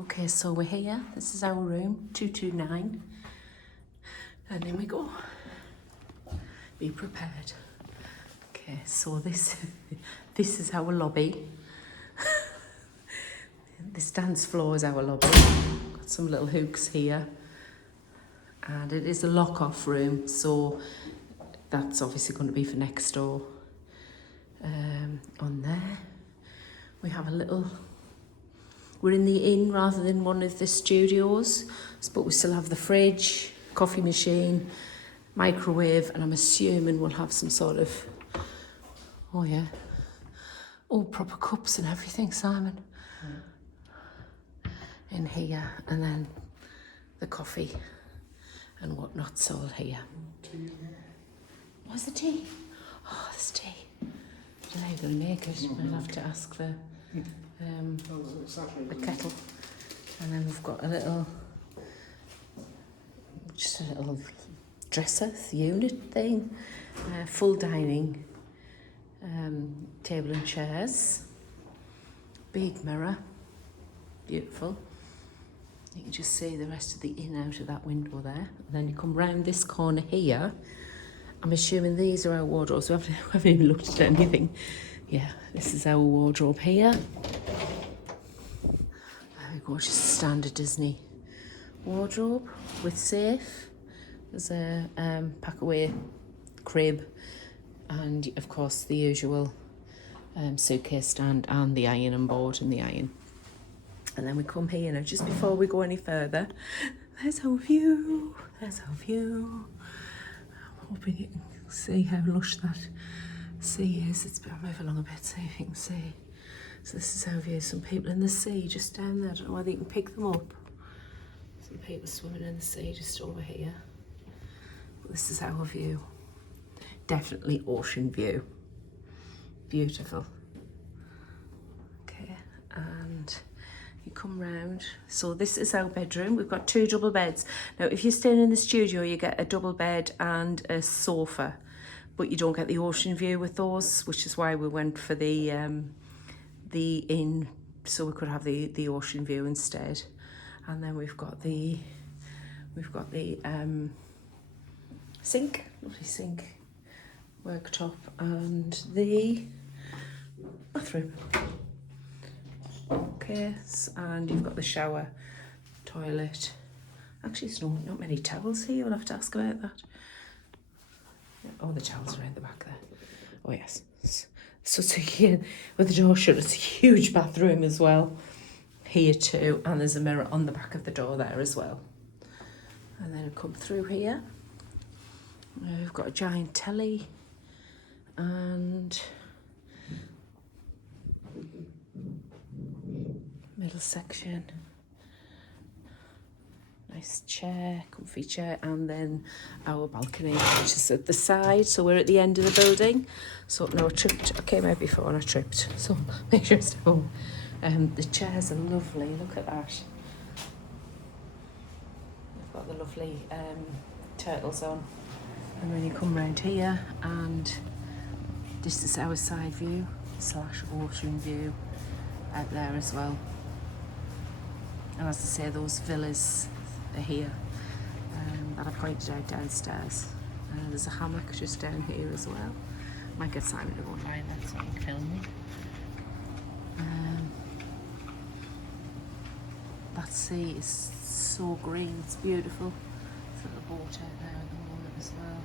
Okay, so we're here. This is our room, 229. And in we go. Be prepared. Okay, so this is our lobby. This dance floor is our lobby. Got some little hooks here. And it is a lock-off room, so that's obviously going to be for next door. On there, we have a little... We're in the inn rather than one of the studios, but we still have the fridge, coffee machine, microwave, and I'm assuming we'll have some sort of... Oh, yeah. All proper cups and everything, Simon. In here, and then the coffee and whatnot's all here. What's the tea? Oh, there's tea. I don't know how you're going to make it. I'll have to ask the kettle. And then we've got a little, just a little dresser unit thing, full dining, table and chairs, big mirror, beautiful. You can just see the rest of the inn out of that window there. And then you come round this corner here. I'm assuming these are our wardrobes. We haven't even looked at anything. Yeah, this is our wardrobe here. There we go, just a standard Disney wardrobe with safe. There's a pack-away crib and, of course, the usual suitcase stand and the ironing board and the iron. And then we come here now, just before we go any further. There's our view. There's our view. I'm hoping you can see how lush that sea is. I'll move along a bit so you can see. So this is our view. Some people in the sea just down there. I don't know whether you can pick them up. Some people swimming in the sea just over here. But this is our view. Definitely ocean view. Beautiful. Okay, and you come round. So this is our bedroom. We've got 2 double beds. Now, if you're staying in the studio, you get a double bed and a sofa, but you don't get the ocean view with those, which is why we went for the inn, so we could have the ocean view instead. And then we've got the sink, lovely sink, worktop, and the bathroom. Okay, and you've got the shower, toilet. Actually, there's not many towels here. You'll have to ask about that. Oh, the towels are in the back there. Oh, yes. So it's here with the door shut. It's a huge bathroom as well. Here too, and there's a mirror on the back of the door there as well. And then I come through here. We've got a giant telly and middle section, nice chair, comfy chair, and then our balcony, which is at the side. So we're at the end of the building. So no, I came out before and I tripped, so make sure it's home. The chairs are lovely, look at that. We've got the lovely turtles on. And then you come round here, and this is our side view / ocean view out there as well. And as I say, those villas are here that I pointed out downstairs. There's a hammock just down here as well. Might get Simon to go and lie there so he can film me. That sea is so green, it's beautiful. There's a little boat out there at the moment as well.